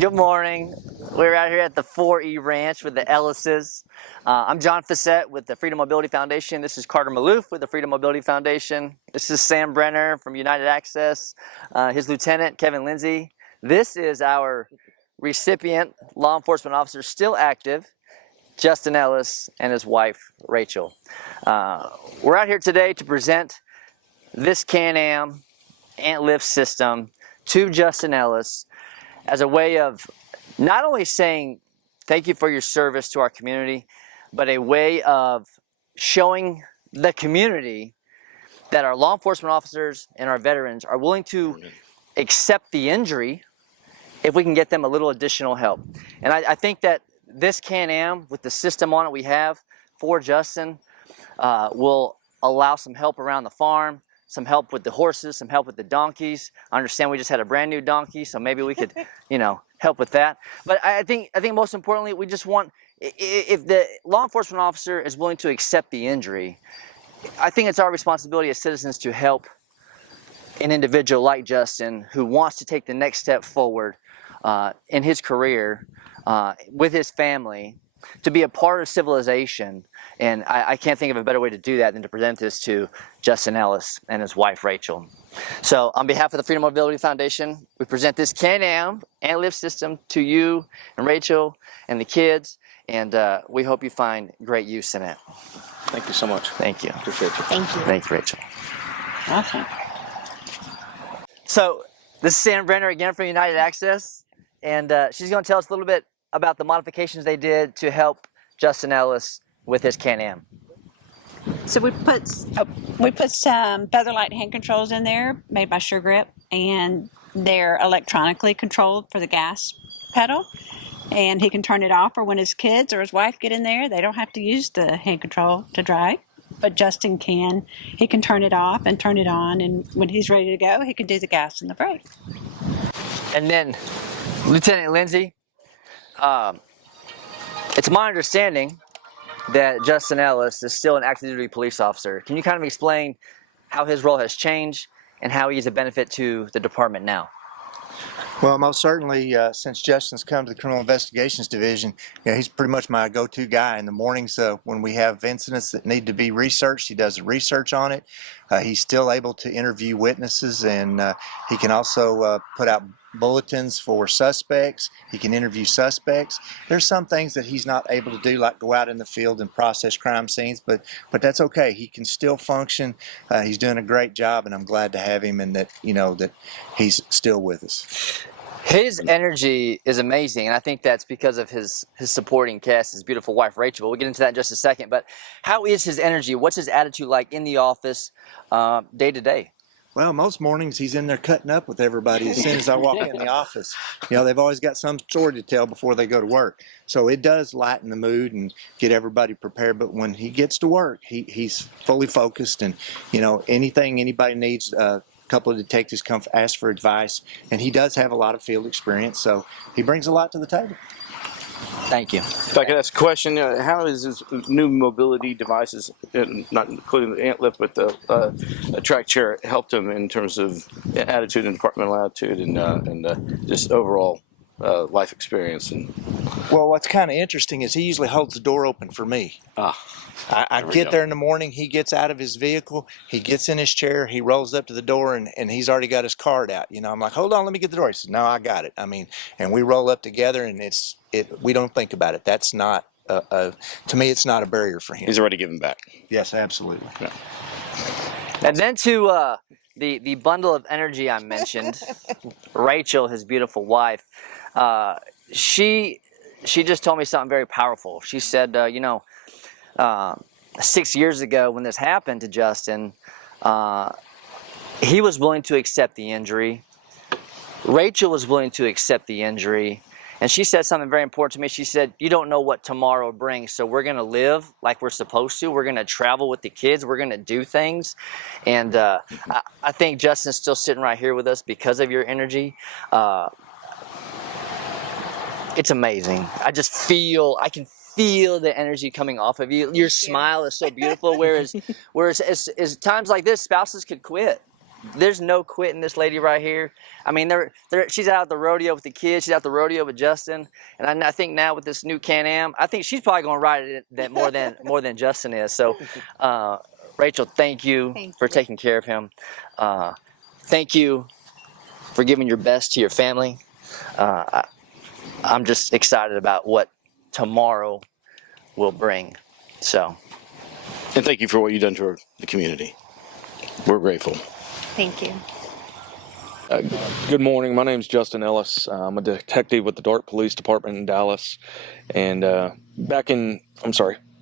Good morning. We're out here at the 4E Ranch with the Ellises. I'm John Fassett with the Freedom Mobility Foundation. This is Carter Maloof with the Freedom Mobility Foundation. This is Sambrenner from United Access. His lieutenant, Kevin Lindsay. This is our recipient, law enforcement officer, still active, Justin Ellis, and his wife, Rachel. We're out here today to present this Can-Am ant lift system to Justin Ellis as a way of not only saying thank you for your service to our community, but a way of showing the community that our law enforcement officers and our veterans are willing to accept the injury if we can get them a little additional help. And I think that this Can-Am, with the system on it we have for Justin, will allow some help around the farm, some help with the horses, some help with the donkeys. I understand we just had a brand new donkey, so maybe we could, help with that. But I think most importantly, we just want, if the law enforcement officer is willing to accept the injury, I think it's our responsibility as citizens to help an individual like Justin who wants to take the next step forward in his career with his family, to be a part of civilization. And I can't think of a better way to do that than to present this to Justin Ellis and his wife, Rachel. So on behalf of the Freedom Mobility Foundation, we present this Can-Am ant lift system to you and Rachel and the kids, and we hope you find great use in it. Thank you so much. Thank you. Appreciate you. Thank you. Thank you, Rachel. Awesome. So this is Sambrenner again from United Access, and she's going to tell us a little bit about the modifications they did to help Justin Ellis with his Can-Am. So we put some Featherlight hand controls in there made by Sure Grip, and they're electronically controlled for the gas pedal, and he can turn it off, or when his kids or his wife get in there, they don't have to use the hand control to drive, but Justin can. He can turn it off and turn it on, and when he's ready to go, he can do the gas and the brake. And then Lieutenant Lindsay, it's my understanding that Justin Ellis is still an active duty police officer. Can you kind of explain how his role has changed and how he's a benefit to the department now? Well, most certainly, since Justin's come to the Criminal Investigations Division, he's pretty much my go-to guy in the mornings. When we have incidents that need to be researched, he does the research on it. He's still able to interview witnesses, and he can also put out bulletins for suspects. He can interview suspects. There's some things that he's not able to do, like go out in the field and process crime scenes, but that's okay. He can still function. He's doing a great job, and I'm glad to have him, and that that he's still with us. His energy is amazing, and I think that's because of his supporting cast, his beautiful wife, Rachel. We'll get into that in just a second, but how is his energy? What's his attitude like in the office day to day? Well, most mornings he's in there cutting up with everybody as soon as I walk in the office. They've always got some story to tell before they go to work. So it does lighten the mood and get everybody prepared. But when he gets to work, he's fully focused, and, anything anybody needs, a couple of detectives come ask for advice. And he does have a lot of field experience, so he brings a lot to the table. Thank you. If I could ask a question, how is his new mobility devices, not including the ant lift, but the track chair, helped him in terms of attitude and departmental attitude and just overall life experience? Well, what's kind of interesting is he usually holds the door open for me. I get there in the morning, he gets out of his vehicle, he gets in his chair, he rolls up to the door, and he's already got his card out. I'm like, hold on, let me get the door. He says, no, I got it. And we roll up together, and we don't think about it. That's not, to me, it's not a barrier for him. He's already given back. Yes, absolutely. Yeah. And then to the bundle of energy I mentioned, Rachel, his beautiful wife, she just told me something very powerful. She said, 6 years ago when this happened to Justin, he was willing to accept the injury. Rachel was willing to accept the injury. And she said something very important to me. She said, you don't know what tomorrow brings, so we're going to live like we're supposed to. We're going to travel with the kids. We're going to do things. And I think Justin's still sitting right here with us because of your energy. It's amazing. I can feel the energy coming off of you. Your smile is so beautiful, whereas as times like this, spouses could quit. there's no quitting this lady right here. I mean, she's out at the rodeo with the kids. She's out at the rodeo with Justin, and I think now with this new Can-Am, I think she's probably going to ride it that more than Justin is. So, Rachel, thank you for taking care of him. Thank you for giving your best to your family. I'm just excited about what tomorrow will bring. So, And thank you for what you've done to the community. We're grateful. Thank you. Good morning. My name's Justin Ellis. I'm a detective with the Dart Police Department in Dallas. And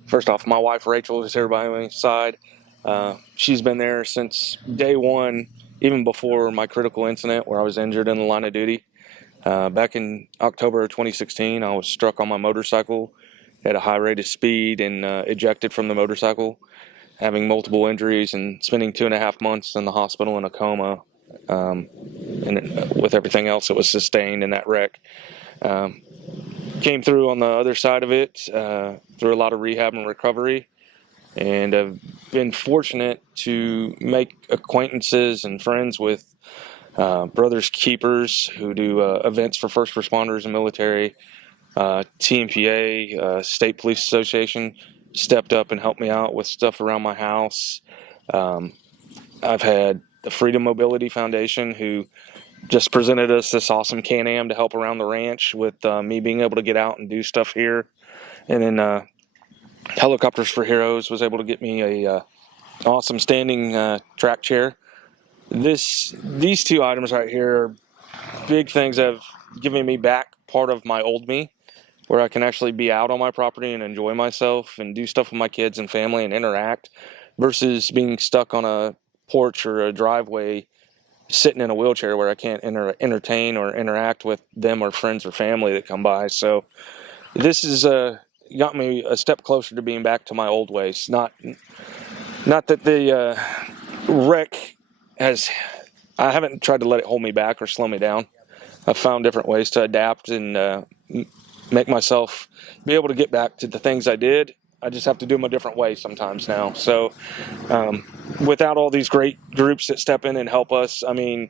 first off, my wife Rachel is here by my side. She's been there since day one, even before my critical incident where I was injured in the line of duty. Back in October of 2016, I was struck on my motorcycle at a high rate of speed and ejected from the motorcycle, having multiple injuries and spending 2.5 months in the hospital in a coma. And with everything else that was sustained in that wreck, came through on the other side of it through a lot of rehab and recovery, and I've been fortunate to make acquaintances and friends with Brothers Keepers, who do events for first responders and military. TMPA, State Police Association, stepped up and helped me out with stuff around my house. I've had the Freedom Mobility Foundation, who just presented us this awesome Can-Am to help around the ranch with me being able to get out and do stuff here. And then Helicopters for Heroes was able to get me a awesome standing track chair. These two items right here are big things that have given me back part of my old me, where I can actually be out on my property and enjoy myself and do stuff with my kids and family and interact, versus being stuck on a porch or a driveway sitting in a wheelchair where I can't entertain or interact with them or friends or family that come by. So this has got me a step closer to being back to my old ways. Not that the wreck has, I haven't tried to let it hold me back or slow me down. I've found different ways to adapt and make myself be able to get back to the things I did. I just have to do them a different way sometimes now. So without all these great groups that step in and help us, I mean,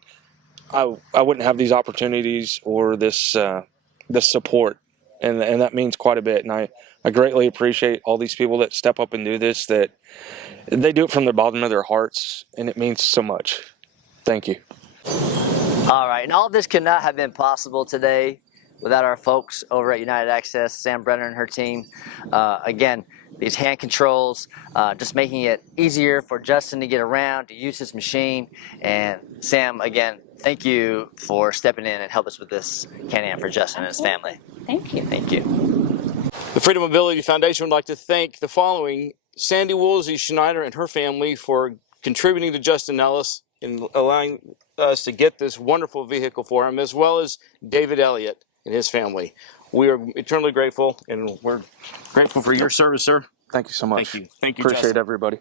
I wouldn't have these opportunities or this support, and that means quite a bit. And I greatly appreciate all these people that step up and do this, that they do it from the bottom of their hearts, and it means so much. Thank you. all right, and all this could not have been possible today without our folks over at United Access, Sambrenner and her team. Again, these hand controls, just making it easier for Justin to get around, to use his machine. And Sam, again, thank you for stepping in and help us with this Can-Am for Justin and his family. Thank you. Thank you. The Freedom Mobility Foundation would like to thank the following: Sandy Woolsey Schneider and her family for contributing to Justin Ellis and allowing us to get this wonderful vehicle for him, as well as David Elliott and his family. We are eternally grateful, and we're grateful for your service, sir. Thank you so much. Thank you. Thank you, Appreciate Justin. everybody.